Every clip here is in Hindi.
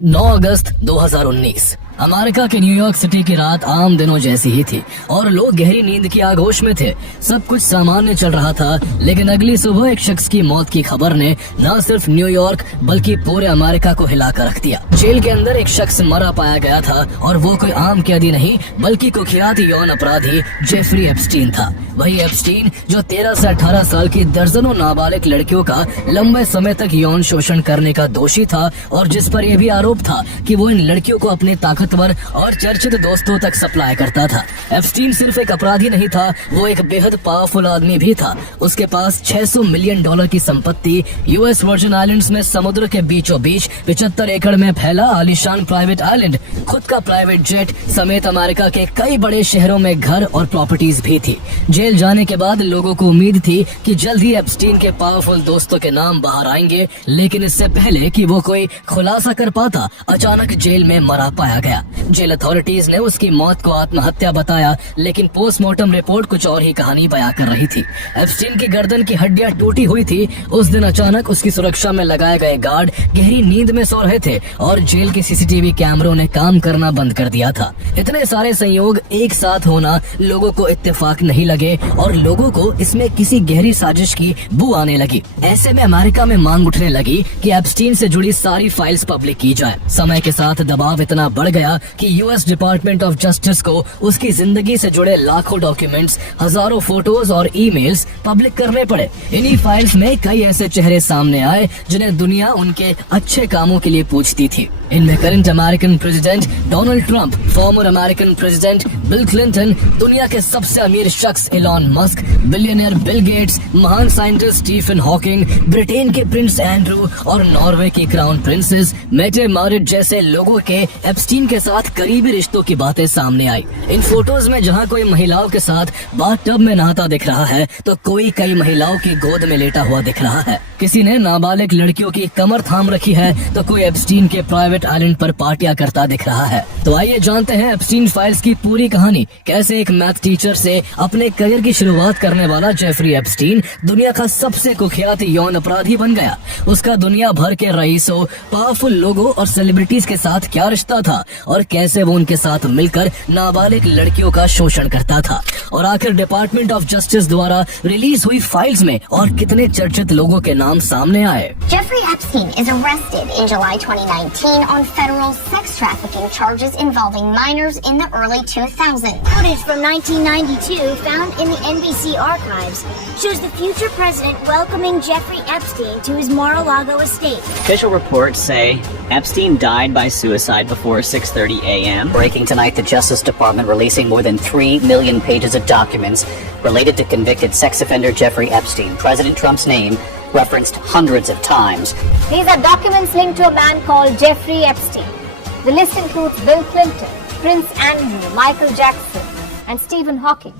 9 अगस्त 2019 अमेरिका के न्यूयॉर्क सिटी की रात आम दिनों जैसी ही थी और लोग गहरी नींद की आगोश में थे। सब कुछ सामान्य चल रहा था, लेकिन अगली सुबह एक शख्स की मौत की खबर ने न सिर्फ न्यूयॉर्क बल्कि पूरे अमेरिका को हिलाकर रख दिया। जेल के अंदर एक शख्स मरा पाया गया था और वो कोई आम कैदी नहीं बल्कि कुख्यात यौन अपराधी जेफरी एप्स्टीन था। वही एप्स्टीन जो 13 से 18 साल की दर्जनों नाबालिग लड़कियों का लंबे समय तक यौन शोषण करने का दोषी था और जिस पर यह भी आरोप था कि वो इन लड़कियों को अपने ताकतवर और चर्चित दोस्तों तक सप्लाई करता था। एप्स्टीन सिर्फ एक अपराधी नहीं था, वो एक बेहद पावरफुल आदमी भी था। उसके पास $600 मिलियन की संपत्ति, यूएस वर्जिन आइलैंड्स में समुद्र के बीचों बीच 75 एकड़ में फैला आलीशान प्राइवेट आइलैंड, खुद का प्राइवेट जेट समेत अमेरिका के कई बड़े शहरों में घर और प्रॉपर्टीज भी थी। जेल जाने के बाद लोगों को उम्मीद थी कि जल्द ही एप्स्टीन के पावरफुल दोस्तों के नाम बाहर आएंगे, लेकिन इससे पहले कि वो कोई खुलासा कर पाता, अचानक जेल में मरा पाया गया। जेल अथॉरिटीज ने उसकी मौत को आत्महत्या बताया, लेकिन पोस्टमार्टम रिपोर्ट कुछ और ही कहानी बयां कर रही थी। एप्स्टीन की गर्दन की हड्डियां टूटी हुई थी। उस दिन अचानक उसकी सुरक्षा में लगाए गए गार्ड गहरी नींद में सो रहे थे और जेल के सीसीटीवी कैमरों ने काम करना बंद कर दिया था। इतने सारे संयोग एक साथ होना लोगों को इत्तेफाक नहीं लगे और लोगों को इसमें किसी गहरी साजिश की बू आने लगी। ऐसे में अमेरिका में मांग उठने लगी कि एप्स्टीन से जुड़ी सारी फाइल्स पब्लिक की जाए। समय के साथ दबाव इतना बढ़ गया कि यूएस डिपार्टमेंट ऑफ जस्टिस को उसकी जिंदगी से जुड़े लाखों डॉक्यूमेंट्स, हजारों फोटोज और ईमेल्स पब्लिक करने पड़े। इन्हीं फाइल्स में कई ऐसे चेहरे सामने आए जिन्हें दुनिया उनके अच्छे कामों के लिए पूछती थी। इनमें current American president Donald Trump, former American president Bill Clinton, दुनिया के सबसे अमीर शख्स Elon Musk, billionaire Bill Gates, महान साइंटिस्ट स्टीफन हॉकिंग, ब्रिटेन के प्रिंस एंड्रू और नॉर्वे की क्राउन प्रिंसेस मेटे मारिट जैसे लोगों के एप्स्टीन के साथ करीबी रिश्तों की बातें सामने आई। इन फोटोज में जहां कोई महिलाओं के साथ बाथटब में नहाता दिख रहा है तो कोई कई महिलाओं की गोद में लेटा हुआ दिख रहा है। किसी ने नाबालिग लड़कियों की कमर थाम रखी है तो कोई एप्स्टीन के प्राइवेट आइलैंड पर पार्टियां करता दिख रहा है। तो आइए जानते हैं एप्स्टीन फाइल्स की पूरी कहानी। कैसे एक मैथ टीचर से अपने करियर की शुरुआत करने वाला जेफरी एप्स्टीन दुनिया का सबसे कुख्यात यौन अपराधी बन गया। उसका दुनिया भर के रईसों, पावरफुल लोगों और सेलिब्रिटीज के साथ क्या रिश्ता था और कैसे वो उनके साथ मिलकर नाबालिग लड़कियों का शोषण करता था, और आखिर डिपार्टमेंट ऑफ जस्टिस द्वारा रिलीज हुई फाइल्स में और कितने चर्चित लोगों के नाम सामने आए। Jeffrey Epstein is arrested in July 2019 on federal sex trafficking charges involving minors in the early 2000s. Footage from 1992 found in the NBC archives shows the future president welcoming Jeffrey Epstein to his Mar-a-Lago estate. Official reports say Epstein died by suicide before 6:30 a.m. Breaking tonight, the Justice Department releasing more than 3 million pages of documents related to convicted sex offender Jeffrey Epstein. President Trump's name referenced hundreds of times. These are documents linked to a man called Jeffrey Epstein. The list includes Bill Clinton, Prince Andrew, Michael Jackson, and Stephen Hawking.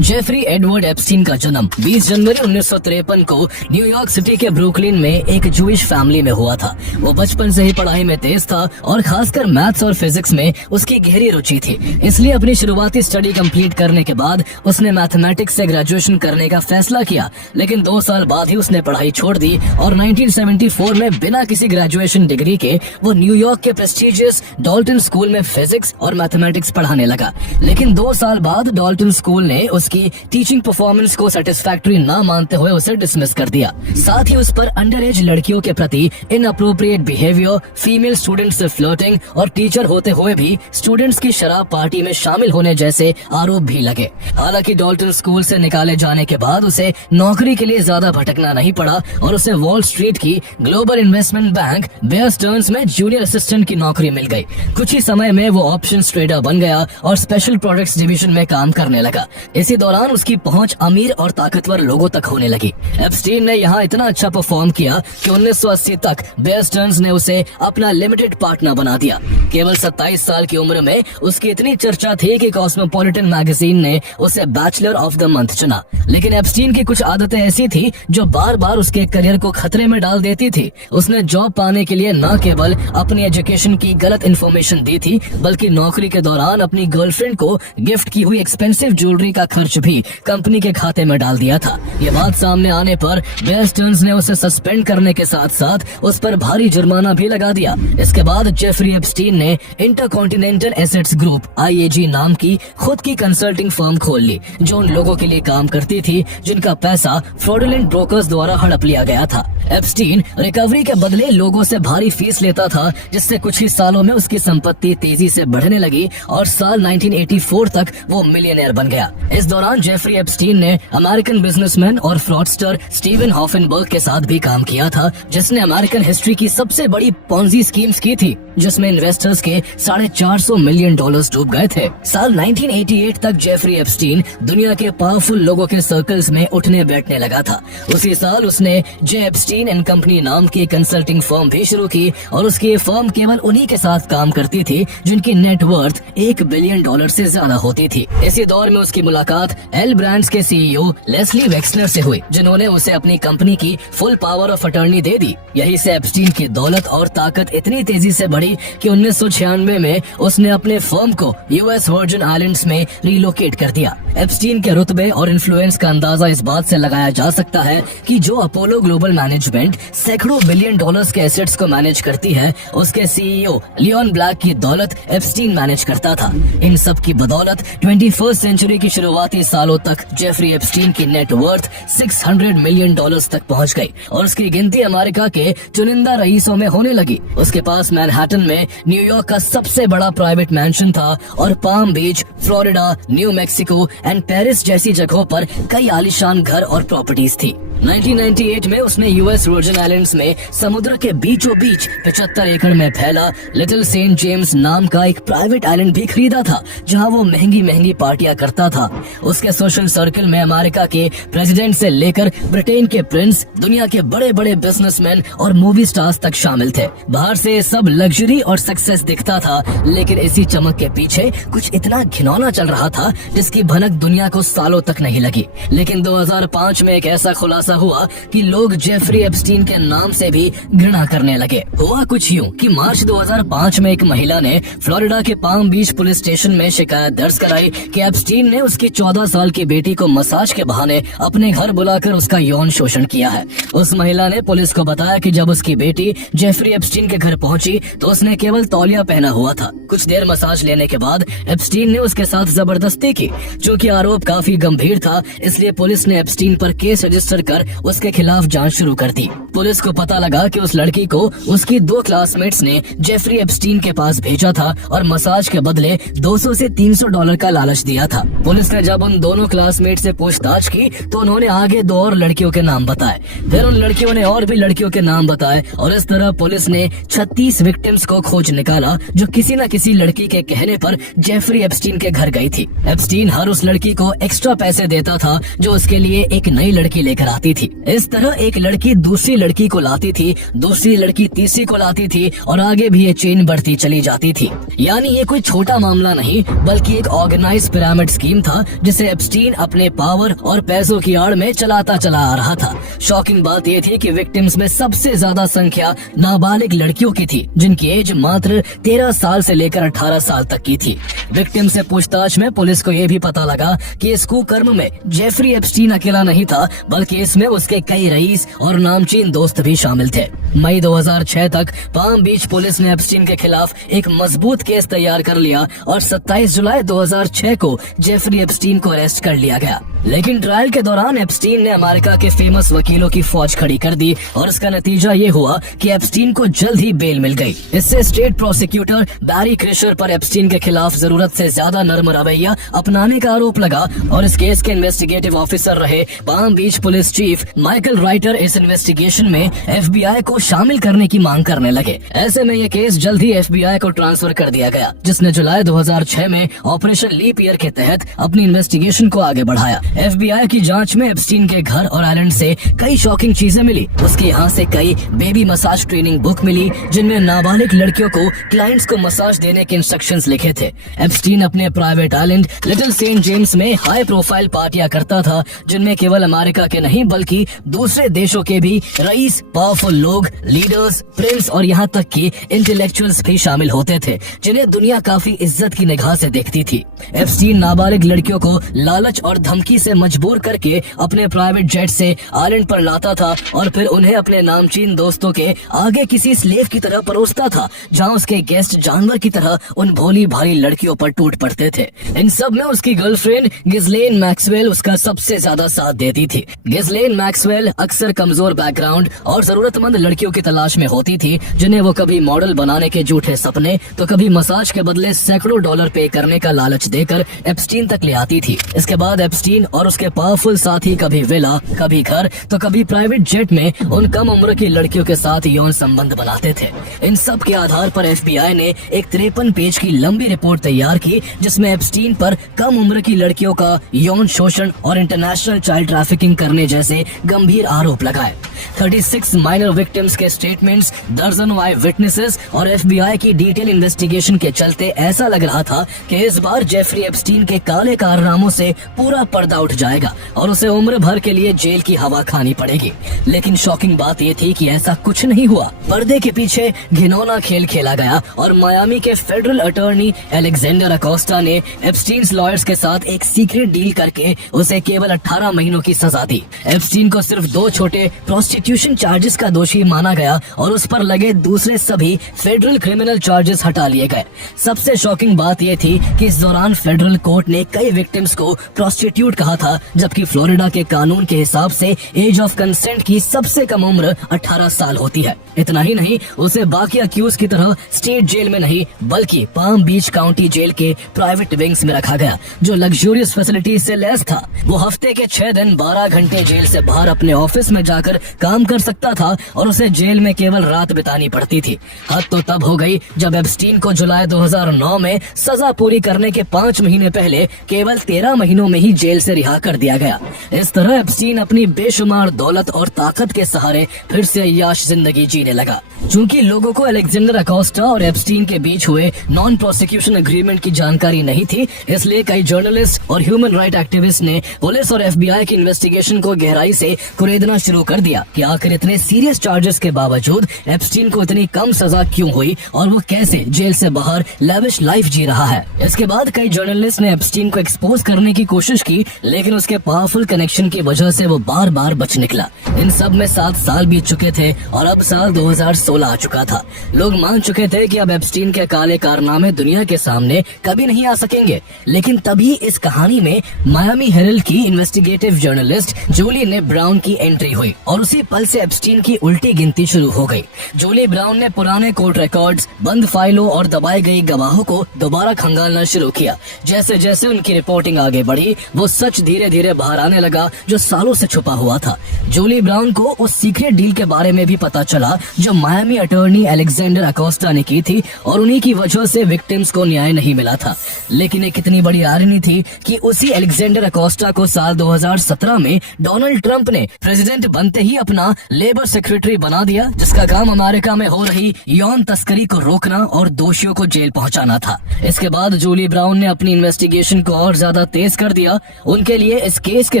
Jeffrey Edward Epstein का जन्म 20 जनवरी 1953 को न्यूयॉर्क सिटी के ब्रुकलिन में एक जूइश फैमिली में हुआ था। वो बचपन से ही पढ़ाई में तेज था और खासकर मैथ्स और फिजिक्स में उसकी गहरी रुचि थी। इसलिए अपनी शुरुआती स्टडी कंप्लीट करने के बाद उसने मैथमेटिक्स से ग्रेजुएशन करने का फैसला किया, लेकिन 2 साल बाद ही उसने पढ़ाई छोड़ दी और 1974 में बिना किसी ग्रेजुएशन डिग्री के वो न्यूयॉर्क के प्रेस्टिजियस डॉल्टन स्कूल में फिजिक्स और मैथमेटिक्स पढ़ाने लगा। लेकिन 2 साल बाद डॉल्टन स्कूल ने उसकी टीचिंग परफॉर्मेंस को सेटिस्फैक्टरी ना मानते हुए उसे डिसमिस कर दिया। साथ ही उस पर अंडर एज लड़कियों के प्रति इनअप्रोप्रिएट बिहेवियर, फीमेल स्टूडेंट्स से फ्लर्टिंग और टीचर होते हुए भी स्टूडेंट्स की शराब पार्टी में शामिल होने जैसे आरोप भी लगे। हालांकि डॉल्टन स्कूल से निकाले जाने के बाद उसे नौकरी के लिए ज्यादा भटकना नहीं पड़ा और उसे वॉल स्ट्रीट की global investment bank Bear Stearns में जूनियर असिस्टेंट की नौकरी मिल गई। कुछ ही समय में वो ऑप्शंस ट्रेडर बन गया और स्पेशल प्रोडक्ट्स डिवीजन में काम करने लगा। इसी दौरान उसकी पहुंच अमीर और ताकतवर लोगों तक होने लगी। एप्स्टीन ने यहाँ इतना अच्छा परफॉर्म किया कि 1980 तक बेयर स्टर्न्स ने उसे अपना लिमिटेड पार्टनर बना दिया। केवल 27 साल की उम्र में उसकी इतनी चर्चा थी कि कॉस्मोपॉलिटन मैगजीन ने उसे बैचलर ऑफ द मंथ चुना। लेकिन एप्स्टीन की कुछ आदतें ऐसी थी जो बार बार उसके करियर को खतरे में डाल देती थी। उसने जॉब पाने के लिए न केवल अपनी एजुकेशन की गलत इन्फॉर्मेशन दी थी, बल्कि नौकरी के दौरान अपनी गर्लफ्रेंड को गिफ्ट की हुई एक्सपेंसिव ज्वेलरी का खर्च खर्च भी कंपनी के खाते में डाल दिया था। ये बात सामने आने पर बेयर स्टर्न्स ने उसे सस्पेंड करने के साथ साथ उस पर भारी जुर्माना भी लगा दिया। इसके बाद जेफरी एप्स्टीन ने इंटरकॉन्टिनेंटल एसेट्स ग्रुप IAG नाम की खुद की कंसल्टिंग फर्म खोल ली, जो उन लोगों के लिए काम करती थी जिनका पैसा फ्रॉडुलेंट ब्रोकर्स द्वारा हड़प लिया गया था। एप्स्टीन रिकवरी के बदले लोगों से भारी फीस लेता था, जिससे कुछ ही सालों में उसकी संपत्ति तेजी से बढ़ने लगी और साल 1984 तक वो मिलियनेयर बन गया। इस दौरान जेफरी एप्स्टीन ने अमेरिकन बिजनेसमैन और फ्रॉडस्टर स्टीवन हॉफनबर्ग के साथ भी काम किया था, जिसने अमेरिकन हिस्ट्री की सबसे बड़ी पॉन्जी स्कीम्स की थी, जिसमें इन्वेस्टर्स के $450 मिलियन डूब गए थे। साल 1988 तक जेफरी एप्स्टीन दुनिया के पावरफुल लोगों के सर्कल्स में उठने बैठने लगा था। उसी साल उसने जे एप्स्टीन एंड कंपनी नाम की कंसल्टिंग फर्म भी शुरू की और उसकी फर्म केवल उन्हीं के साथ काम करती थी जिनकी नेटवर्थ $1 बिलियन से ज्यादा होती थी। इसी दौर में उसकी मुलाकात एल ब्रांड्स के CEO लेस्ली वेक्सनर से हुई, जिन्होंने उसे अपनी कंपनी की फुल पावर ऑफ अटर्नी दे दी। यही से एप्स्टीन की दौलत और ताकत इतनी तेजी से बढ़ी कि 1996 में उसने अपने फर्म को US वर्जिन आइलैंड्स में रिलोकेट कर दिया। एप्स्टीन के रुतबे और इन्फ्लुएंस का अंदाजा इस बात से लगाया जा सकता है कि जो अपोलो ग्लोबल मैनेजमेंट सैकड़ों बिलियन डॉलर्स के एसेट्स को मैनेज करती है, उसके CEO लियोन ब्लैक की दौलत एप्स्टीन मैनेज करता था। इन सब की बदौलत 21st सेंचुरी की शुरुआती सालों तक जेफरी एप्स्टीन की नेटवर्थ $600 मिलियन तक पहुंच गई और उसकी गिनती अमेरिका के चुनिंदा रईसों में होने लगी। उसके पास मैनहट्टन में न्यूयॉर्क का सबसे बड़ा प्राइवेट मैंशन था और palm beach, Florida, new Mexico and Paris जैसी जगहों पर कई आलीशान घर और प्रॉपर्टीज थी। 1998 में उसने US वर्जिन आइलैंड्स में समुद्र के बीचों बीच 75 एकड़ में फैला लिटिल सेंट जेम्स नाम का एक प्राइवेट आइलैंड भी खरीदा था, जहां वो महंगी महंगी पार्टियां करता था। उसके सोशल सर्कल में अमेरिका के प्रेसिडेंट से लेकर ब्रिटेन के प्रिंस, दुनिया के बड़े बड़े बिजनेसमैन और मूवी स्टार्स तक शामिल थे। बाहर से सब लग्जरी और सक्सेस दिखता था, लेकिन इसी चमक के पीछे कुछ इतना घिनौना चल रहा था जिसकी भनक दुनिया को सालों तक नहीं लगी। लेकिन 2005 में एक ऐसा खुलासा हुआ कि लोग जेफरी एप्स्टीन के नाम से भी घृणा करने लगे। हुआ कुछ यूं कि मार्च 2005 में एक महिला ने फ्लोरिडा के पाम बीच पुलिस स्टेशन में शिकायत दर्ज कराई कि एप्स्टीन ने उसकी 14 साल की बेटी को मसाज के बहाने अपने घर बुलाकर उसका यौन शोषण किया है। उस महिला ने पुलिस को बताया कि जब उसकी बेटी जेफरी एप्स्टीन के घर पहुंची तो उसने केवल तौलिया पहना हुआ था। कुछ देर मसाज लेने के बाद एप्स्टीन ने उसके साथ जबरदस्ती की। चूँकि आरोप काफी गंभीर था, इसलिए पुलिस ने एप्स्टीन पर केस रजिस्टर कर उसके खिलाफ जांच शुरू कर दी। पुलिस को पता लगा कि उस लड़की को उसकी 2 क्लासमेट्स ने जेफरी एप्स्टीन के पास भेजा था और मसाज के बदले $200 से $300 का लालच दिया था। पुलिस ने जब उन दोनों क्लासमेट से पूछताछ की तो उन्होंने आगे 2 और लड़कियों के नाम बताए। फिर उन लड़कियों ने और भी लड़कियों के नाम बताए और इस तरह पुलिस ने 36 विक्टिम्स को खोज निकाला जो किसी न किसी लड़की के कहने पर जेफरी एप्स्टीन के घर गई थी। एप्स्टीन हर उस लड़की को एक्स्ट्रा पैसे देता था जो उसके लिए एक नई लड़की लेकर आती थी। इस तरह एक लड़की दूसरी लड़की को लाती थी, दूसरी लड़की तीसरी को लाती थी और आगे भी ये चेन बढ़ती चली जाती थी। यानी ये कोई छोटा मामला नहीं बल्कि एक ऑर्गेनाइज्ड पिरामिड स्कीम था जिसे एप्स्टीन अपने पावर और पैसों की आड़ में चलाता चला आ रहा था। शॉकिंग बात ये थी कि विक्टिम्स में सबसे ज्यादा संख्या नाबालिग लड़कियों की थी, जिनकी एज मात्र 13 साल से लेकर 18 साल तक की थी। विक्टिम से पूछताछ में पुलिस को ये भी पता लगा कि इस कुकर्म में जेफरी एप्स्टीन अकेला नहीं था, बल्कि इसमें उसके कई रईस और नामचीन दोस्त भी शामिल थे। मई 2006 तक पाम बीच पुलिस ने एप्स्टीन के खिलाफ एक मजबूत केस तैयार कर लिया और 27 जुलाई 2006 को जेफरी एप्स्टीन को अरेस्ट कर लिया गया। लेकिन ट्रायल के दौरान एप्स्टीन ने अमेरिका के फेमस वकीलों की फौज खड़ी कर दी और इसका नतीजा ये हुआ कि एप्स्टीन को जल्द ही बेल मिल गई। इससे स्टेट प्रोसिक्यूटर बैरी क्रिशर पर एप्स्टीन के खिलाफ जरूरत से ज्यादा नर्म रवैया अपनाने का आरोप लगा और इस केस के इन्वेस्टिगेटिव ऑफिसर रहे पाम बीच पुलिस चीफ माइकल राइटर इस इन्वेस्टिगेशन में FBI को शामिल करने की मांग करने लगे। ऐसे में ये केस जल्द ही FBI को ट्रांसफर कर दिया गया, जिसने जुलाई 2006 में ऑपरेशन लीप ईयर के तहत अपनी इन्वेस्टिगेशन को आगे बढ़ाया। FBI की जांच में एप्स्टीन के घर और आइलैंड से कई शॉकिंग चीजें मिली। उसके यहाँ से कई बेबी मसाज ट्रेनिंग बुक मिली जिनमें नाबालिग लड़कियों को क्लाइंट्स को मसाज देने के इंस्ट्रक्शंस लिखे थे। एप्स्टीन अपने private island Little Saint James में हाई प्रोफाइल पार्टियां करता था, जिनमें केवल अमेरिका के नहीं बल्कि दूसरे देशों के भी रईस, पावरफुल लोग लोग, लीडर्स, प्रिंस और यहाँ तक कि इंटेलेक्चुअल्स भी शामिल होते थे, जिन्हें दुनिया काफी इज्जत की निगाह से देखती थी। एप्स्टीन नाबालिग लड़कियों को लालच और धमकी से मजबूर करके अपने प्राइवेट जेट से आइलैंड पर लाता था और फिर उन्हें अपने नामचीन दोस्तों के आगे किसी स्लेव की तरह परोसता था, जहां उसके गेस्ट जानवर की तरह उन भोली भाली लड़कियों पर टूट पड़ते थे। इन सब में उसकी गर्लफ्रेंड गिस्लेन मैक्सवेल उसका सबसे ज्यादा साथ देती थी। गिस्लेन मैक्सवेल अक्सर कमजोर बैकग्राउंड और जरूरतमंद लड़कियों की तलाश में होती थी, जिन्हें वो कभी मॉडल बनाने के झूठे सपने तो कभी मसाज के बदले सैकड़ों डॉलर पे करने का लालच देकर एप्स्टीन तक ले आती थी। इसके बाद एप्स्टीन और उसके पावरफुल साथी कभी विला, कभी घर तो कभी प्राइवेट जेट में उन कम उम्र की लड़कियों के साथ यौन संबंध बनाते थे। इन सब के आधार पर FBI ने एक 53 पेज की लंबी रिपोर्ट तैयार की, जिसमें एप्स्टीन पर कम उम्र की लड़कियों का यौन शोषण और इंटरनेशनल चाइल्ड ट्रैफिकिंग करने जैसे गंभीर आरोप लगाए। 36 माइनर विक्टिम्स के स्टेटमेंट्स, दर्जनों आई विटनेसेस और FBI की डिटेल इन्वेस्टिगेशन के चलते ऐसा लग रहा था कि इस बार जेफरी एप्स्टीन के काले कारनामों से पूरा पर्दा उठ जाएगा और उसे उम्र भर के लिए जेल की हवा खानी पड़ेगी। लेकिन शॉकिंग बात यह थी कि ऐसा कुछ नहीं हुआ। पर्दे के पीछे घिनौना खेल खेला गया और मायामी के फेडरल अटॉर्नी अलेक्जेंडर अकोस्टा ने एप्स्टीन्स लॉयर्स के साथ एक सीक्रेट डील करके उसे केवल 18 महीनों की सजा दी। एप्स्टीन को सिर्फ 2 छोटे प्रोस्टिट्यूशन चार्जेस का दोषी माना गया और उस पर लगे दूसरे सभी फेडरल क्रिमिनल चार्जेस हटा लिए गए। सबसे शॉकिंग बात यह थी कि इस दौरान फेडरल कोर्ट ने कई विक्टिम्स को प्रोस्टिट्यूट कहा था, जबकि फ्लोरिडा के कानून के हिसाब से एज ऑफ कंसेंट की सबसे कम उम्र 18 साल होती है। इतना ही नहीं, उसे बाकी अक्यूज की तरह स्टेट जेल में नहीं बल्कि पाम बीच काउंटी जेल के प्राइवेट विंग्स में रखा गया, जो लग्जूरियस फैसिलिटीज से लैस था। वो हफ्ते के 6 दिन 12 घंटे जेल से बाहर अपने ऑफिस में जाकर काम कर सकता था और उसे जेल में केवल रात बितानी पड़ती थी। हद तो तब हो गई जब एप्स्टीन को जुलाई 2009 में सजा पूरी करने के 5 महीने पहले केवल 13 महीनों में ही जेल से रिहा कर दिया गया। इस तरह एप्स्टीन अपनी बेशुमार दौलत और ताकत के सहारे फिर से अय्याश जिंदगी जीने लगा। चूंकि लोगों को अलेक्जेंडर अकोस्टा और एप्स्टीन के बीच हुए नॉन प्रोसिक्यूशन एग्रीमेंट की जानकारी नहीं थी, इसलिए कई जर्नलिस्ट और ह्यूमन राइट एक्टिविस्ट ने पुलिस और FBI की इन्वेस्टिगेशन को गहराई से कुरेदना शुरू कर दिया कि आखिर इतने सीरियस चार्जेस के बावजूद एप्स्टीन को इतनी कम सजा क्यों हुई और वो कैसे जेल से बाहर लेविश लाइफ जी रहा है। इसके बाद कई जर्नलिस्ट ने एप्स्टीन को एक्सपोज करने की कोशिश की, लेकिन उसके पावरफुल कनेक्शन की वजह से वो बार बार बच निकला। इन सब में 7 साल बीत चुके थे और अब साल 2016 आ चुका था। लोग मान चुके थे कि अब एप्स्टीन के काले कारनामे दुनिया के सामने कभी नहीं आ सकेंगे। लेकिन तभी इस कहानी में मायामी हेरल्ड की इन्वेस्टिगेटिव जर्नलिस्ट जूली ने ब्राउन की एंट्री हुई और उसी पल से एप्स्टीन की उल्टी गिनती शुरू हो गई। जूली ब्राउन ने पुराने कोर्ट रिकॉर्ड्स, बंद फाइलों और दबाई गई गवाहों को दोबारा खंगालना शुरू किया। जैसे जैसे उनकी रिपोर्टिंग आगे बढ़ी, वो सच धीरे धीरे बाहर आने लगा जो सालों से छुपा हुआ था। जूली ब्राउन को उस सीक्रेट डील के बारे में भी पता चला जो मायामी अटॉर्नी अलेक्जेंडर अकोस्टा ने की थी और उन्हीं की वजह से विक्टिम्स को न्याय नहीं मिला था। लेकिन एक इतनी बड़ी आयरनी थी कि उसी अलेक्जेंडर अकोस्टा को साल 2017 में डोनाल्ड ट्रंप ने प्रेसिडेंट बनते ही अपना लेबर सेक्रेटरी बना दिया, जिसका काम अमेरिका में हो रही यौन तस्करी को रोकना और दोषियों को जेल पहुंचाना था। इसके बाद जूली ब्राउन ने अपनी इन्वेस्टिगेशन को और ज्यादा तेज कर दिया। उनके लिए इस केस के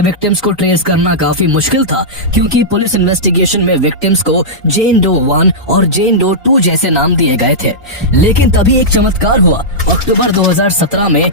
विक्टिम्स को ट्रेस करना काफी मुश्किल था, क्योंकि पुलिस इन्वेस्टिगेशन में विक्टिम्स को जेन डो 1 और जेन डो 2 जैसे नाम दिए गए थे। लेकिन तभी एक चमत्कार हुआ। अक्टूबर 2017 में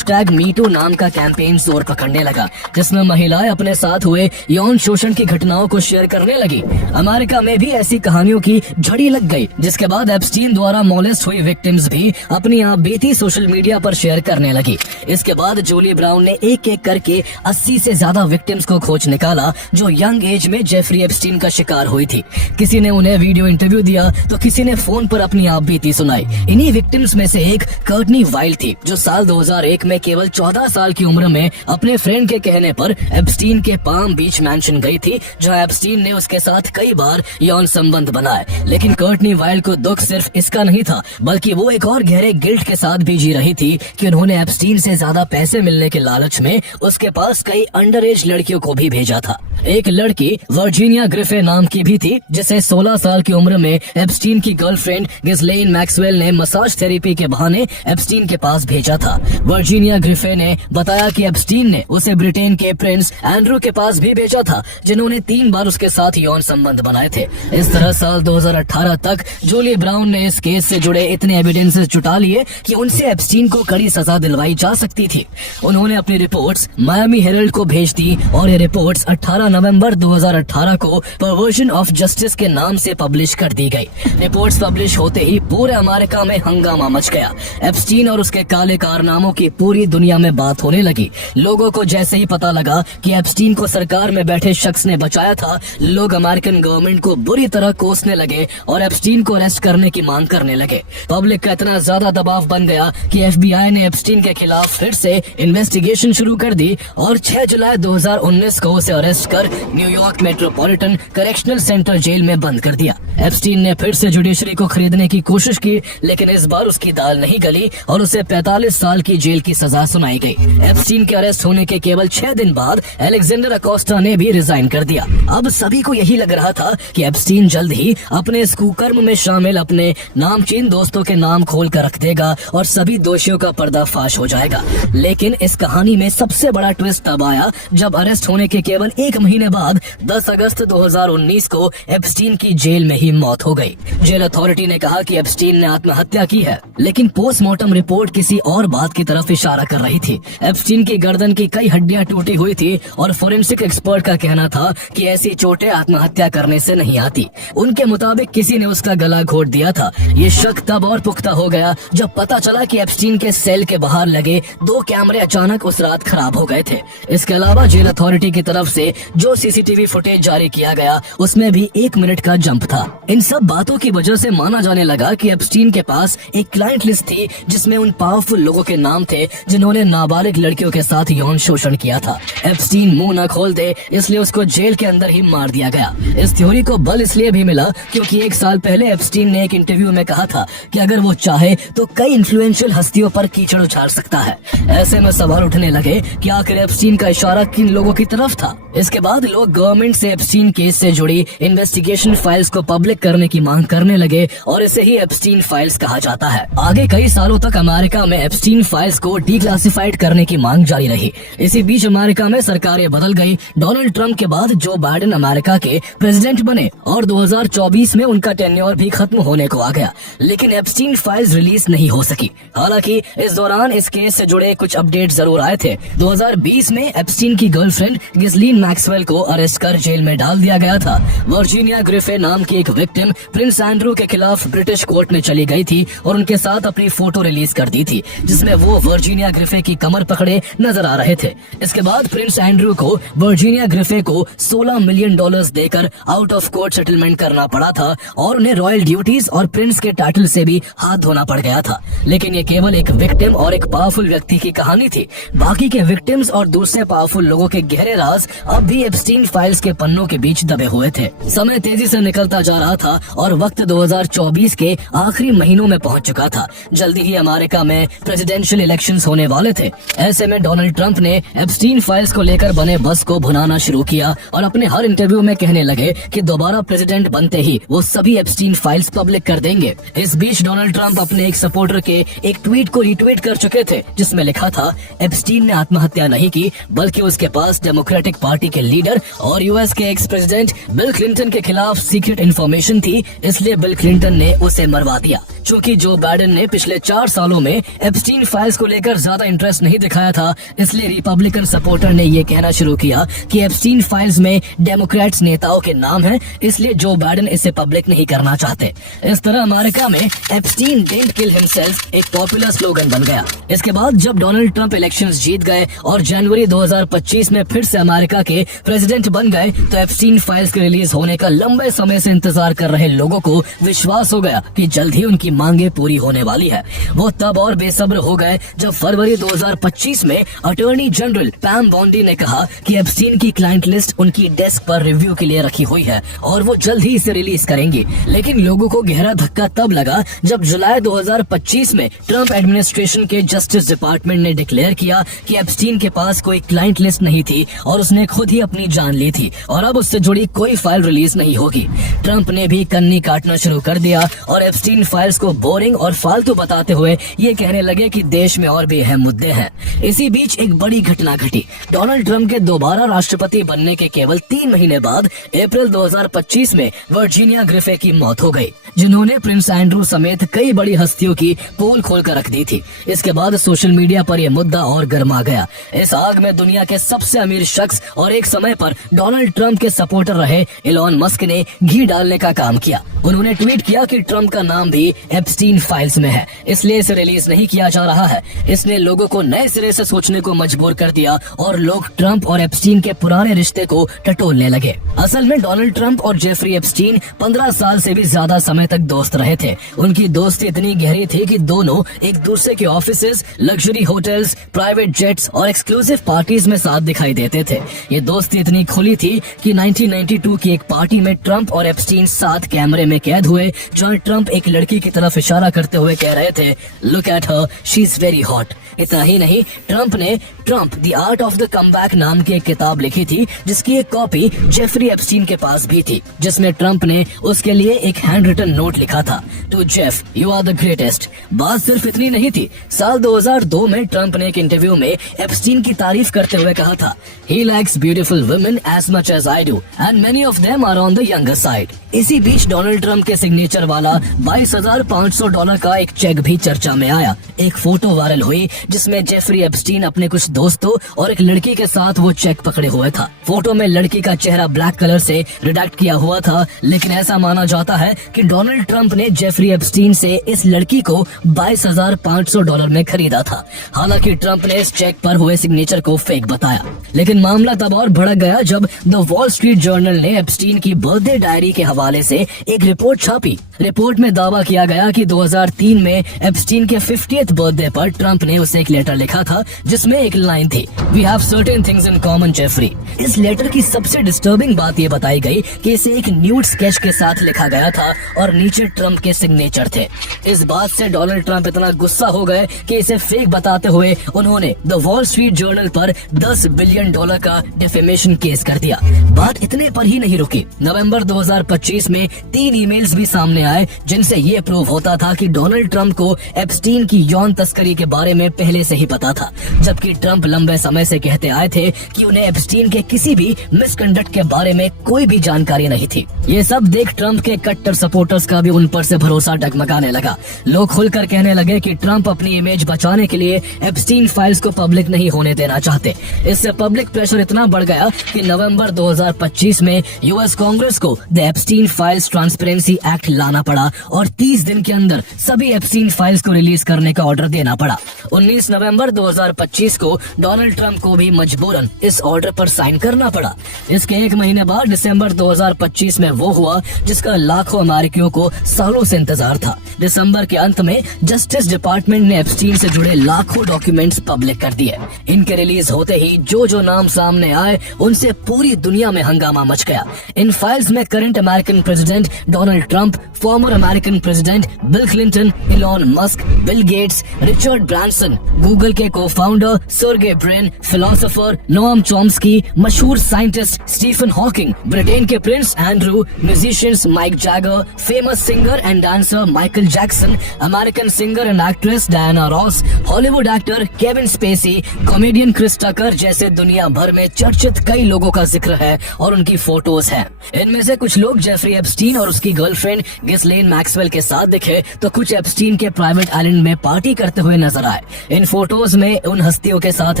#MeToo नाम का कैंपेन जोर पकड़ने लगा, जिसमें महिलाएं अपने साथ हुए यौन शोषण की घटनाओं को शेयर करने लगी। अमेरिका में भी ऐसी कहानियों की झड़ी लग गई, जिसके बाद एप्स्टीन द्वारा मोलेस्ट हुई विक्टिम्स भी अपनी आप बीती सोशल मीडिया पर शेयर करने लगी। इसके बाद जूली ब्राउन ने एक एक करके 80 से ज्यादा विक्टिम्स को खोज निकाला जो यंग एज में जेफरी एप्स्टीन का शिकार हुई थी। किसी ने उन्हें वीडियो इंटरव्यू दिया तो किसी ने फोन पर अपनी आप बीती सुनाई। इन्हीं विक्टिम्स में से एक कर्टनी वाइल्ड थी, जो साल 2001 में केवल 14 साल की उम्र में अपने फ्रेंड के कहने पर एप्स्टीन के पाम बीच मैंशन गई थी, जहां एप्स्टीन ने उसके साथ कई बार यौन संबंध बनाए। लेकिन कर्टनी वाइल्ड को दुख सिर्फ इसका नहीं था, बल्कि वो एक और गहरे गिल्ट के साथ भी जी रही थी कि उन्होंने एप्स्टीन से ज्यादा पैसे मिलने के लालच में उसके पास कई अंडर एज लड़कियों को भी भेजा था। एक लड़की वर्जीनिया ग्रिफे नाम की भी थी, जिसे 16 साल की उम्र में एप्स्टीन की गर्लफ्रेंड गिस्लेन मैक्सवेल ने मसाज थेरेपी के बहाने एप्स्टीन के पास भेजा था। वर्जीनिया ग्रिफे ने बताया कि एप्स्टीन ने उसे ब्रिटेन के प्रिंस एंड्रू के पास भी भेजा था, जिन्होंने 3 बार उसके साथ यौन संबंध बनाए थे। इस तरह साल 2018 तक जूली ब्राउन ने इस केस से जुड़े इतने एविडेंसेस जुटा लिए कि उनसे एप्स्टीन को कड़ी सजा दिलवाई जा सकती थी। उन्होंने अपनी रिपोर्ट्स मायामी हेरल्ड को भेज दी और ये रिपोर्ट्स 18 नवंबर 2018 को परवर्जन ऑफ जस्टिस के नाम से पब्लिश कर दी गई। रिपोर्ट्स पब्लिश होते ही पूरे अमेरिका में हंगामा मच गया। एप्स्टीन और उसके काले कारनामों की पूरी दुनिया में बात होने लगी। लोगों को जैसे ही पता लगा कि एप्स्टीन को सरकार में बैठे शख्स ने बचाया था, लोग अमेरिकन गवर्नमेंट को बुरी तरह कोसने लगे और एप्स्टीन को अरेस्ट करने की मांग करने लगे। पब्लिक का इतना ज्यादा दबाव बन गया कि FBI ने एप्स्टीन के खिलाफ फिर से इन्वेस्टिगेशन शुरू कर दी और 6 जुलाई 2019 को उसे अरेस्ट कर New York Metropolitan Correctional Center jail में बंद कर दिया। एप्स्टीन ने फिर से जुडिशरी को खरीदने की कोशिश की, लेकिन इस बार उसकी दाल नहीं गली और उसे 45 साल की जेल की सजा सुनाई गई। एप्स्टीन के अरेस्ट होने के केवल 6 दिन बाद अलेक्जेंडर अकोस्टा ने भी रिजाइन कर दिया। अब सभी को यही लग रहा था कि एप्स्टीन जल्द ही अपने इस कुकर्म में शामिल अपने नामचीन दोस्तों के नाम खोल कर रख देगा और सभी दोषियों का पर्दाफाश हो जाएगा। लेकिन इस कहानी में सबसे बड़ा ट्विस्ट तब आया जब अरेस्ट होने के केवल 1 महीने बाद 10 अगस्त 2019 को एप्स्टीन की जेल में ही मौत हो गई। जेल अथॉरिटी ने कहा कि एप्स्टीन ने आत्महत्या की है, लेकिन पोस्टमार्टम रिपोर्ट किसी और बात की तरफ इशारा कर रही थी। एप्स्टीन की गर्दन की कई हड्डियां टूटी हुई थी और फोरेंसिक एक्सपर्ट का कहना था कि ऐसी चोटें आत्महत्या करने से नहीं आती। उनके मुताबिक किसी ने उसका गला घोट दिया था। ये शक तब और पुख्ता हो गया जब पता चला कि एप्स्टीन के सेल के बाहर लगे 2 कैमरे अचानक उस रात खराब हो गए थे। इसके अलावा जेल अथॉरिटी की तरफ से जो CCTV फुटेज जारी किया गया उसमें भी 1 मिनट का जंप था। इन सब बातों की वजह से माना जाने लगा कि एप्स्टीन के पास एक क्लाइंट लिस्ट थी जिसमें उन पावरफुल लोगों के नाम थे जिन्होंने नाबालिग लड़कियों के साथ यौन शोषण किया था। एप्स्टीन मुंह न खोल दे, इसलिए उसको जेल के अंदर ही मार दिया गया। इस थ्योरी को बल इसलिए भी मिला क्योंकि 1 साल पहले एप्स्टीन ने एक इंटरव्यू में कहा था कि अगर वो चाहे तो कई इन्फ्लुएंशियल हस्तियों पर कीचड़ उछाल सकता है। ऐसे में सवाल उठने लगे कि आखिर एप्स्टीन का इशारा किन लोगों की तरफ था। इसके बाद लोग गवर्नमेंट से एप्स्टीन केस से जुड़ी इन्वेस्टिगेशन फाइल्स को पब्लिक करने की मांग करने लगे और इसे ही एप्स्टीन फाइल्स कहा जाता है। आगे कई सालों तक अमेरिका में एप्स्टीन फाइल्स को डिक्लासिफाइड करने की मांग जारी रही। इसी बीच अमेरिका में सरकारें बदल गई। डोनाल्ड ट्रंप के बाद जो बाइडेन अमेरिका के प्रेसिडेंट बने और 2024 में उनका टेन्योर भी खत्म होने को आ गया, लेकिन एप्स्टीन फाइल्स रिलीज नहीं हो सकी। हालांकि इस दौरान इस केस से जुड़े कुछ अपडेट जरूर आए थे। 2020 में एप्स्टीन की गर्लफ्रेंड गिस्लीन मैक्सवेल को अरेस्ट कर जेल में डाल दिया गया था। वर्जीनिया ग्रिफे नाम की एक विक्टिम प्रिंस एंड्रू के खिलाफ ब्रिटिश कोर्ट में चली गई थी और उनके साथ अपनी फोटो रिलीज कर दी थी जिसमें वो वर्जीनिया ग्रिफे की कमर पकड़े नजर आ रहे थे। इसके बाद प्रिंस एंड्रू को वर्जीनिया ग्रिफे को $16 मिलियन देकर आउट ऑफ कोर्ट सेटलमेंट करना पड़ा था और उन्हें रॉयल ड्यूटीज और प्रिंस के टाइटल से भी हाथ धोना पड़ गया था। लेकिन ये केवल एक विक्टिम और एक पावरफुल व्यक्ति की कहानी थी। बाकी के विक्टिम्स और दूसरे पावरफुल लोगों के गहरे राज अब भी एप्स्टीन फाइल्स के पन्नों के बीच दबे हुए थे। समय तेजी से निकलता जा रहा था और वक्त 2024 के आखिरी महीनों में पहुंच चुका था। जल्दी ही अमेरिका में प्रेसिडेंशियल इलेक्शंस होने वाले थे। ऐसे में डोनाल्ड ट्रंप ने एप्स्टीन फाइल्स को लेकर बने बस को भुनाना शुरू किया और अपने हर इंटरव्यू में कहने लगे कि दोबारा प्रेसिडेंट बनते ही वो सभी एप्स्टीन फाइल्स पब्लिक कर देंगे। इस बीच डोनाल्ड ट्रंप अपने एक सपोर्टर के एक ट्वीट को रीट्वीट कर चुके थे जिसमें लिखा था, एप्स्टीन ने आत्महत्या नहीं की बल्कि उसके पास डेमोक्रेटिक पार्टी के लीडर और यूएस के एक्स प्रेसिडेंट बिल क्लिंटन के खिलाफ सीक्रेट इन्फॉर्मेशन थी, इसलिए बिल क्लिंटन ने उसे मरवा दिया। चूंकि जो बाइडेन ने पिछले 4 सालों में एप्स्टीन फाइल्स को लेकर ज्यादा इंटरेस्ट नहीं दिखाया था, इसलिए रिपब्लिकन सपोर्टर ने ये कहना शुरू किया कि एप्स्टीन फाइल्स में डेमोक्रेट्स नेताओं के नाम हैं, इसलिए जो बाइडेन इसे पब्लिक नहीं करना चाहते। इस तरह अमेरिका में एप्स्टीन डिडंट किल हिमसेल्फ एक पॉपुलर स्लोगन बन गया। इसके बाद जब डोनाल्ड ट्रंप इलेक्शंस जीत गए और जनवरी 2025 में फिर से अमेरिका के प्रेसिडेंट बन गए तो एप्स्टीन फाइल्स के रिलीज होने का लंबे समय से इंतजार कर रहे लोगों को विश्वास हो गया कि जल्द ही उनकी मांगे पूरी होने वाली है। वो तब और बेसब्र हो गए जब फरवरी 2025 में अटॉर्नी जनरल पैम बॉन्डी ने कहा कि एप्स्टीन की क्लाइंट लिस्ट उनकी डेस्क पर रिव्यू के लिए रखी हुई है और वो जल्द ही इसे रिलीज करेंगी। लेकिन लोगों को गहरा धक्का तब लगा जब जुलाई 2025 में ट्रंप एडमिनिस्ट्रेशन के जस्टिस डिपार्टमेंट ने डिक्लेयर किया कि एप्स्टीन के पास कोई क्लाइंट लिस्ट नहीं थी और उसने खुद ही अपनी जान ली थी और अब उससे जुड़ी कोई फाइल रिलीज नहीं होगी। ट्रंप ने भी कन्नी काटना शुरू कर दिया और एप्स्टीन फाइल्स को बोरिंग और फालतू बताते हुए ये कहने लगे कि देश में और भी अहम मुद्दे हैं। इसी बीच एक बड़ी घटना घटी। डोनाल्ड ट्रंप के दोबारा राष्ट्रपति बनने के केवल 3 महीने बाद अप्रैल 2025 2025 में वर्जीनिया ग्रिफे की मौत हो गई, जिन्होंने प्रिंस एंड्रू समेत कई बड़ी हस्तियों की पोल खोल कर रख दी थी। इसके बाद सोशल मीडिया पर यह मुद्दा और गर्मा गया। इस आग में दुनिया के सबसे अमीर शख्स और एक समय पर डोनाल्ड ट्रंप के सपोर्टर रहे इलॉन मस्क ने घी डालने का काम किया। उन्होंने ट्वीट किया कि ट्रंप का नाम भी एप्स्टीन फाइल्स में है, इसलिए इसे रिलीज नहीं किया जा रहा है। इसने लोगों को नए सिरे से सोचने को मजबूर कर दिया और लोग ट्रंप और एप्स्टीन के पुराने रिश्ते को टटोलने लगे। असल में डोनाल्ड ट्रंप और जेफरी एप्स्टीन 15 साल से भी ज्यादा समय तक दोस्त रहे थे। उनकी दोस्ती इतनी गहरी थी कि दोनों एक दूसरे के offices, luxury hotels, private jets और एक्सक्लूसिव पार्टीज में साथ दिखाई देते थे। ये दोस्ती इतनी खुली थी कि 1992 की एक पार्टी में ट्रंप और एप्स्टीन साथ कैमरे में कैद हुए, जहां ट्रंप एक लड़की की तरफ इशारा करते हुए कह रहे थे, look at her, she is very hot. इतना ही नहीं, ट्रंप ने Trump the art of the comeback नाम की एक किताब लिखी थी, जिसकी एक कॉपी जेफरी एप्स्टीन के पास भी थी, जिसमें ट्रंप ने उसके लिए एक हैंड रिटन नोट लिखा था, to Jeff you are the greatest. बात सिर्फ इतनी नहीं थी। साल 2002 में ट्रंप ने एक इंटरव्यू में एप्स्टीन की तारीफ करते हुए कहा था, he likes beautiful women as much as I do and many of them are on the younger side. इसी बीच डोनाल्ड ट्रंप के सिग्नेचर वाला $22,500 का एक चेक भी चर्चा में आया। एक फोटो वायरल हुई जिसमें जेफरी एप्स्टीन अपने कुछ दोस्तों और एक लड़की के साथ वो चेक पकड़े हुए था। फोटो में लड़की का चेहरा ब्लैक कलर से रिडक्ट किया हुआ था, लेकिन ऐसा माना जाता है कि डोनाल्ड ट्रंप ने जेफरी एप्स्टीन से इस लड़की को $22,500 में खरीदा था। हालांकि ट्रंप ने इस चेक पर हुए सिग्नेचर को फेक बताया, लेकिन मामला तब और भड़क गया जब द वॉल स्ट्रीट जर्नल ने एप्स्टीन की बर्थडे डायरी के हवाले से एक रिपोर्ट छापी। रिपोर्ट में दावा किया गया कि 2003 में एप्स्टीन के 50th बर्थडे पर ट्रंप ने उसे एक लेटर लिखा था, जिसमें एक लाइन थी, we have certain things in common Jeffrey. इस लेटर की सबसे डिस्टर्बिंग बात ये बताई गई कि इसे एक न्यूड स्केच के साथ लिखा गया था और नीचे ट्रंप के सिग्नेचर थे। इस बात से डोनाल्ड ट्रंप इतना गुस्सा हो गए कि इसे फेक बताते हुए उन्होंने द वॉल स्ट्रीट जर्नल पर $10 बिलियन का डिफेमेशन केस कर दिया। बात इतने पर ही नहीं रुकी। नवंबर 2025 में 3 ईमेल्स भी सामने आए, जिनसे ये प्रूव होता था कि डोनाल्ड ट्रंप को एप्स्टीन की यौन तस्करी के बारे में पहले से ही पता था, जबकि ट्रंप लंबे समय से कहते आए थे कि उन्हें एप्स्टीन के किसी भी मिसकंडक्ट के बारे में कोई भी जानकारी नहीं थी। ये सब देख ट्रंप के कट्टर सपोर्टर्स का भी उन पर से भरोसा डगमगाने लगा। लोग खुलकर कहने लगे कि ट्रंप अपनी इमेज बचाने के लिए एप्स्टीन फाइल्स को पब्लिक नहीं होने देना चाहते। इससे पब्लिक प्रेशर इतना बढ़ गया कि नवंबर 2025 में यूएस कांग्रेस को the Epstein files transparency act लाना पड़ा और 30 दिन के अंदर सभी एप्स्टीन फाइल्स को रिलीज करने का ऑर्डर देना पड़ा। 19 नवंबर 2025 को डोनाल्ड ट्रंप को भी मजबूरन इस ऑर्डर पर साइन करना पड़ा। इसके एक महीने बाद दिसंबर 2025 में वो हुआ जिसका लाखों अमेरिकियों को सालों से इंतजार था। दिसंबर के अंत में जस्टिस डिपार्टमेंट ने एप्स्टीन से जुड़े लाखों डॉक्यूमेंट्स पब्लिक कर दिए। इनके रिलीज होते ही जो नाम सामने आए उनसे पूरी दुनिया में हंगामा मच गया। इन फाइल्स में current American president Donald Trump, former American president Bill Clinton, Elon Musk, Bill Gates, Richard Branson, Google के co-founder Sergey Brin, philosopher Noam Chomsky, मशहूर साइंटिस्ट स्टीफन हॉकिंग, ब्रिटेन के prince Andrew, musicians Mick Jagger, famous singer and dancer Michael Jackson, American singer and actress Diana Ross, Hollywood actor Kevin Spacey, comedian Chris Tucker जैसे दुनिया भर में चर्चित कई लोगों का जिक्र है और उनकी फोटोज हैं। इनमें से कुछ लोग जेफरी एप्स्टीन और उसकी गर्लफ्रेंड गिसलेन मैक्सवेल के साथ दिखे, तो कुछ एप्स्टीन के प्राइवेट आइलैंड में पार्टी करते हुए नजर आए। इन फोटोज में उन हस्तियों के साथ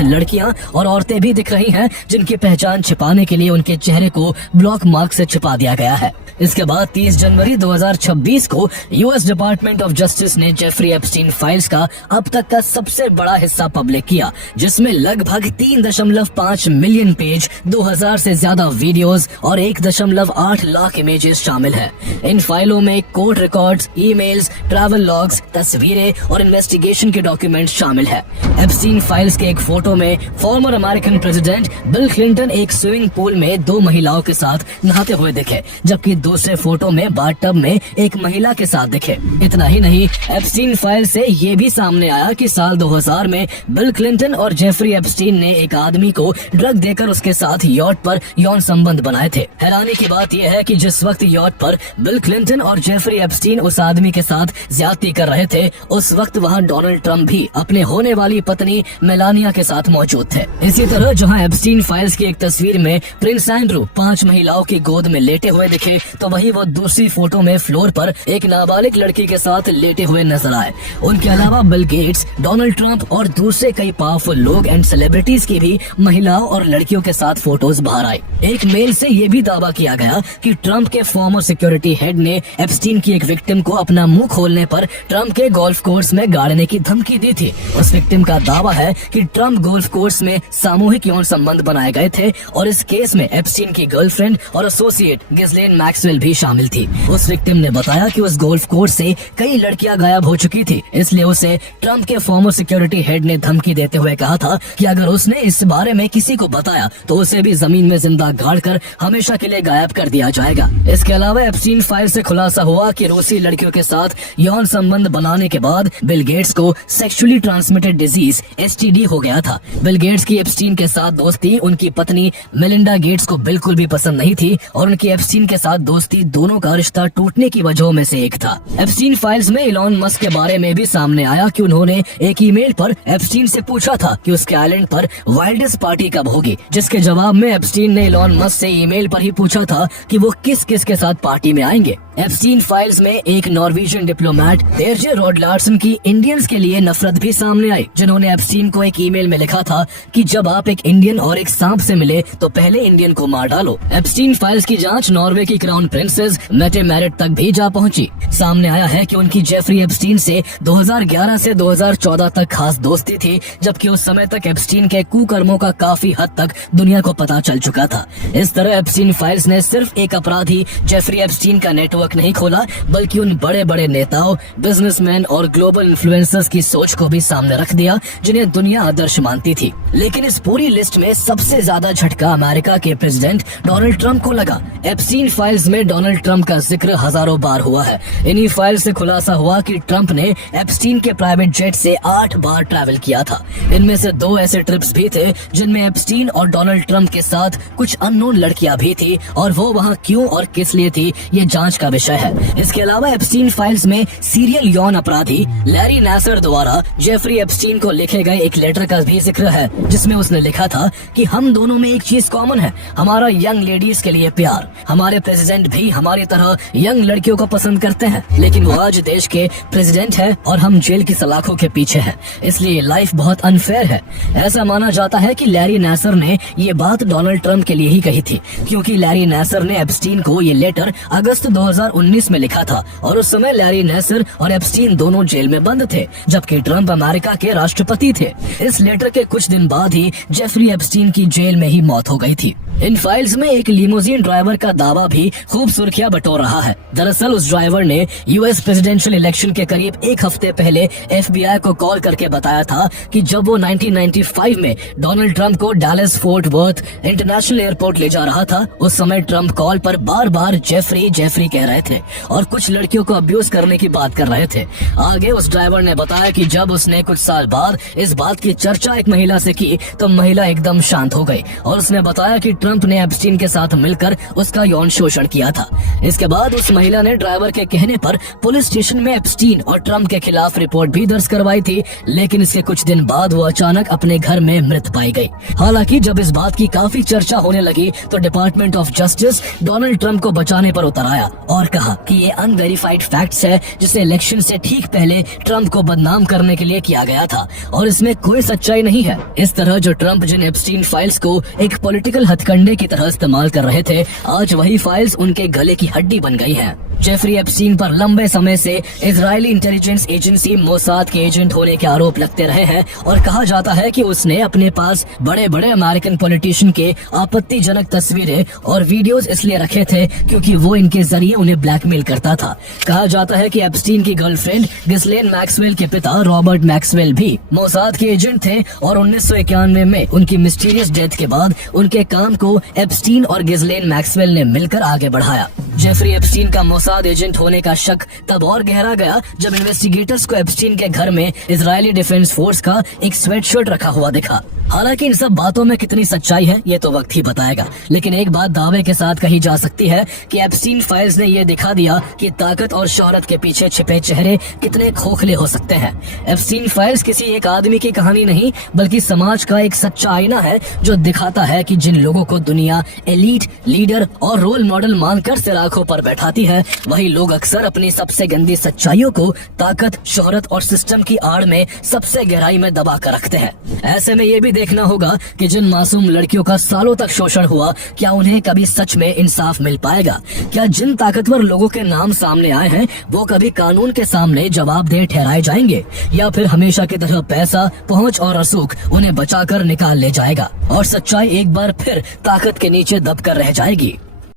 लड़कियां और औरतें भी दिख रही हैं, जिनकी पहचान छिपाने के लिए उनके चेहरे को ब्लॉक मार्क से छिपा दिया गया है। इसके बाद 30 जनवरी 2026 को यूएस डिपार्टमेंट ऑफ जस्टिस ने जेफरी एप्स्टीन फाइल्स का अब तक का सबसे बड़ा हिस्सा पब्लिक किया, जिसमें लगभग 3.5 मिलियन पेज, 2000 से ज्यादा वीडियोस और 1.8 लाख इमेजेस शामिल हैं। इन फाइलों में court records, emails, travel logs, तस्वीरें और इन्वेस्टिगेशन के डॉक्यूमेंट्स शामिल है। एप्स्टीन फाइल्स के एक फोटो में farmer American president Bill Clinton एक स्विमिंग पूल में 2 महिलाओं के साथ नहाते हुए दिखे, जबकि दूसरे फोटो में बाथटब में एक महिला के साथ दिखे। इतना ही नहीं, एप्स्टीन फाइल से ये भी सामने आया कि साल 2000 में बिल क्लिंटन और जेफरी एप्स्टीन ने एक आदमी को ड्रग देकर उसके साथ यॉट पर यौन संबंध बनाए थे। हैरानी की बात यह है कि जिस वक्त यॉट पर बिल क्लिंटन और जेफरी एप्स्टीन उस आदमी के साथ ज्यादती कर रहे थे, उस वक्त वहाँ डोनाल्ड ट्रंप भी अपने होने वाली पत्नी मेलानिया के साथ मौजूद थे। इसी तरह जहां एप्स्टीन फाइल्स की एक तस्वीर में प्रिंस एंड्रू 5 महिलाओं की गोद में लेटे हुए दिखे, तो वहीं वो दूसरी फोटो में फ्लोर पर एक नाबालिग लड़की के साथ लेटे हुए नजर आए। उनके अलावा बिल गेट्स, डोनाल्ड ट्रंप और दूसरे कई पावरफुल लोग एंड सेलिब्रिटीज की भी महिलाओं और लड़कियों के साथ फोटोज बाहर आई। एक मेल से ये भी दावा किया गया कि ट्रंप के फॉर्मर सिक्योरिटी हेड ने एप्स्टीन की एक विक्टिम को अपना मुंह खोलने पर ट्रंप के गोल्फ कोर्स में गाड़ने की धमकी दी थी। उस विक्टिम का दावा है कि ट्रंप गोल्फ कोर्स में सामूहिक यौन संबंध बनाए गए थे और इस केस में एप्स्टीन की गर्लफ्रेंड और एसोसिएट गिस्लेन मैक्सवेल भी शामिल थी। उस विक्टिम ने बताया कि उस गोल्फ कोर्स से कई लड़कियां गायब हो चुकी थी, इसलिए उसे ट्रंप के फॉर्मर सिक्योरिटी हेड ने धमकी देते हुए कहा था कि अगर उसने इस बारे में किसी को बताया तो उसे भी जमीन में जिंदा गाड़कर हमेशा के लिए गायब कर दिया जाएगा। इसके अलावा एप्स्टीन फाइल से खुलासा हुआ कि रूसी लड़कियों के साथ यौन संबंध बनाने के बाद बिल गेट्स को सेक्सुअली ट्रांसमिटेड डिजीज STD हो गया था। बिल गेट्स की एप्स्टीन के साथ दोस्ती उनकी पत्नी मेलिंडा गेट्स को बिल्कुल भी पसंद नहीं थी और उनकी एप्स्टीन के साथ दोस्ती दोनों का रिश्ता टूटने की वजहों में से एक था। एप्स्टीन फाइल्स में इलॉन मस्क के बारे में भी सामने आया कि उन्होंने एक ईमेल पर एप्स्टीन से पूछा था कि उसके आइलैंड पर वाइल्डेस्ट पार्टी कब होगी, जिसके जवाब में एप्स्टीन ने इलॉन मस्क से ईमेल पर ही पूछा था कि वो किस किस के साथ पार्टी में आएंगे। एप्स्टीन फाइल्स में एक नॉर्वेजियन डिप्लोमेट तेरजे रोड लार्सन की इंडियंस के लिए नफरत भी सामने आई, जिन्होंने एप्स्टीन को एक ईमेल में लिखा था कि जब आप एक इंडियन और एक सांप से मिले तो पहले इंडियन को मार डालो। एप्स्टीन फाइल्स की जांच नॉर्वे की क्राउन प्रिंसेस मेटे मैरिट तक भी जा पहुंची। सामने आया है कि उनकी जेफरी एप्स्टीन से 2011 से 2014 तक खास दोस्ती थी, जबकि उस समय तक एप्स्टीन के कुकर्मों का काफी हद तक दुनिया को पता चल चुका था। इस तरह एप्स्टीन फाइल्स ने सिर्फ एक अपराधी जेफरी एप्स्टीन का नेटवर्क नहीं खोला, बल्कि उन बड़े बड़े नेताओं, बिजनेसमैन और ग्लोबल इन्फ्लुएंसर्स की सोच को भी सामने रख दिया, जिन्हें दुनिया आदर्श मानती थी। लेकिन इस पूरी लिस्ट में सबसे ज्यादा झटका अमेरिका के प्रेसिडेंट डोनाल्ड ट्रंप को लगा। एप्स्टीन फाइल्स में डोनाल्ड ट्रंप का जिक्र हजारों बार हुआ है। इन्हीं फाइल से खुलासा हुआ कि ट्रंप ने एप्स्टीन के प्राइवेट जेट से 8 बार ट्रैवल किया था। इनमें से 2 ऐसे ट्रिप्स भी थे जिनमें एप्स्टीन और डोनाल्ड ट्रंप के साथ कुछ अननोन लड़कियां भी थी, और वो वहाँ क्यों और किस लिए थी, ये जांच का विषय है। इसके अलावा एप्स्टीन फाइल्स में सीरियल यौन अपराधी लैरी नासर द्वारा जेफरी एप्स्टीन को लिखे गए एक लेटर का भी जिक्र है, जिसमें उसने लिखा था कि हम दोनों में एक चीज कॉमन है, हमारा यंग लेडीज के लिए प्यार। हमारे प्रेसिडेंट भी हमारी तरह यंग लड़कियों को पसंद करते हैं, लेकिन वो आज देश के प्रेसिडेंट है और हम जेल की सलाखों के पीछे हैं, इसलिए लाइफ बहुत अनफेयर है। ऐसा माना जाता है कि लैरी नासर ने ये बात डोनाल्ड ट्रंप के लिए ही कही थी, क्योंकि लैरी नासर ने एप्स्टीन को ये लेटर अगस्त 2019 में लिखा था, और उस समय लैरी नासर और एप्स्टीन दोनों जेल में बंद थे, जबकि ट्रंप अमेरिका के राष्ट्रपति थे। इस लेटर के कुछ दिन बाद ही जेफरी एप्स्टीन की जेल में ही मौत हो गई थी। इन फाइल्स में एक लिमोजीन ड्राइवर का दावा भी खूब सुर्खियां बटोर रहा है। दरअसल उस ड्राइवर ने यूएस प्रेसिडेंशियल इलेक्शन के करीब एक हफ्ते पहले FBI को कॉल करके बताया था कि जब वो 1995 में डोनाल्ड ट्रंप को Dallas fort worth international airport ले जा रहा था, उस समय ट्रंप कॉल पर बार बार जेफरी जेफरी कह रहे थे और कुछ लड़कियों को अब्यूज करने की बात कर रहे थे। आगे उस ड्राइवर ने बताया कि जब उसने कुछ साल बाद इस बात की चर्चा एक महिला से की तो महिला एकदम शांत हो गई, और उसने बताया कि ट्रंप ने एप्स्टीन के साथ मिलकर उसका यौन शोषण किया था। इसके बाद उस महिला ने ड्राइवर के कहने पर पुलिस स्टेशन में एप्स्टीन और ट्रंप के खिलाफ रिपोर्ट भी दर्ज करवाई थी, लेकिन इसके कुछ दिन बाद वो अचानक अपने घर में मृत पाई गई। हालांकि जब इस बात की काफी चर्चा होने लगी तो department of justice Donald Trump को बचाने पर उतर आया और कहा कि ये अनवेरिफाइड फैक्ट्स है, जिसे इलेक्शन से ठीक पहले ट्रंप को बदनाम करने के लिए किया गया था और इसमें कोई सच्चाई नहीं है। इस तरह जो ट्रंप जिन एप्स्टीन फाइल्स को एक पॉलिटिकल हथकंडे की तरह इस्तेमाल कर रहे थे, आज वही फाइल्स उनके गले की हड्डी बन गई हैं। जेफरी एप्स्टीन पर लंबे समय से इजरायली इंटेलिजेंस एजेंसी मोसाद के एजेंट होने के आरोप लगते रहे हैं और कहा जाता है कि उसने अपने पास बड़े बड़े अमेरिकन पॉलिटिशियन के आपत्तिजनक तस्वीरें और वीडियोस इसलिए रखे थे क्योंकि वो इनके जरिए उन्हें ब्लैकमेल करता था। कहा जाता है कि एप्स्टीन की गर्लफ्रेंड गिस्लेन मैक्सवेल के पिता रॉबर्ट मैक्सवेल भी मोसाद के एजेंट थे और 1991 में उनकी मिस्टीरियस डेथ के बाद उनके काम को एप्स्टीन और गिस्लेन मैक्सवेल ने मिलकर आगे बढ़ाया। जेफरी एप्स्टीन का मोसाद एजेंट होने का शक तब और गहरा गया जब इन्वेस्टिगेटर्स को एप्स्टीन के घर में इजरायली डिफेंस फोर्स का एक स्वेटशर्ट रखा हुआ दिखा। हालांकि इन सब बातों में कितनी सच्चाई है ये तो वक्त ही बताएगा, लेकिन एक बात दावे के साथ कही जा सकती है कि एप्स्टीन फाइल्स ने ये दिखा दिया कि ताकत और शोहरत के पीछे छिपे चेहरे कितने खोखले हो सकते हैं। एप्स्टीन फाइल्स किसी एक आदमी की कहानी नहीं बल्कि समाज का एक सच्चा आईना है जो दिखाता है कि जिन लोगों को दुनिया एलीट, लीडर और रोल मॉडल मानकर सिर आंखों पर बैठाती है, वही लोग अक्सर अपनी सबसे गंदी सच्चाइयों को ताकत, शोहरत और सिस्टम की आड़ में सबसे गहराई में दबा कर रखते हैं। ऐसे में ये भी देखना होगा कि जिन मासूम लड़कियों का सालों तक शोषण हुआ, क्या उन्हें कभी सच में इंसाफ मिल पाएगा? क्या जिन ताकतवर लोगों के नाम सामने आए हैं वो कभी कानून के सामने जवाबदेह ठहराए जाएंगे, या फिर हमेशा की तरह पैसा, पहुंच और रसूख उन्हें बचाकर निकाल ले जाएगा और सच्चाई एक बार फिर ताकत के नीचे दबकर रह जाएगी?